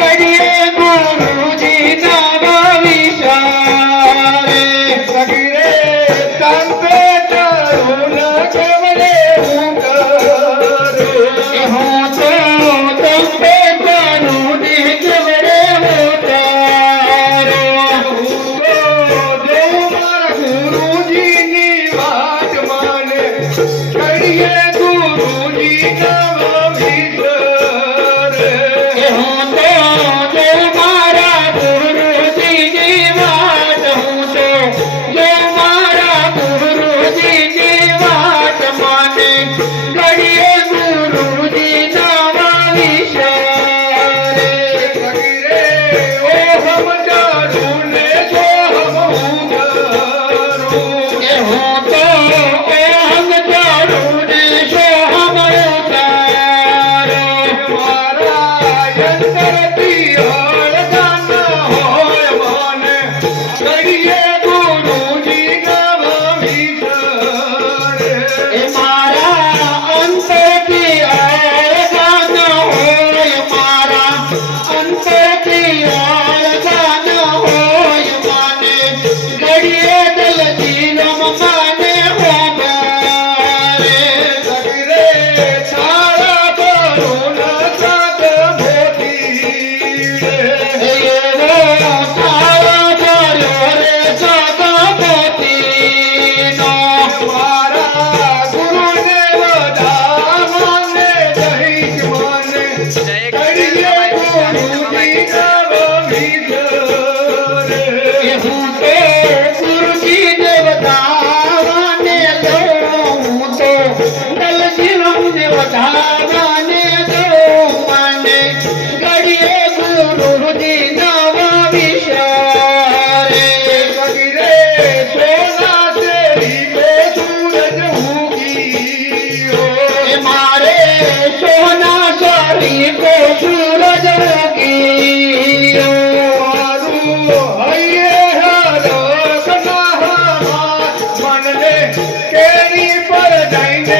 Thank you. મનને કેરી પર જઈને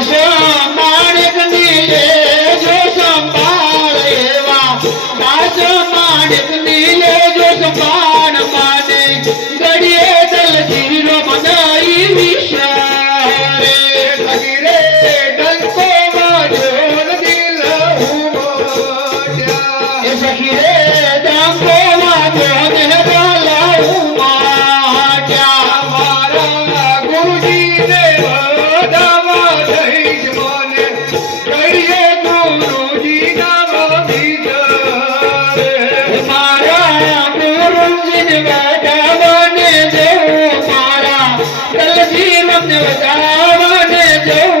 paixão મને બતાવને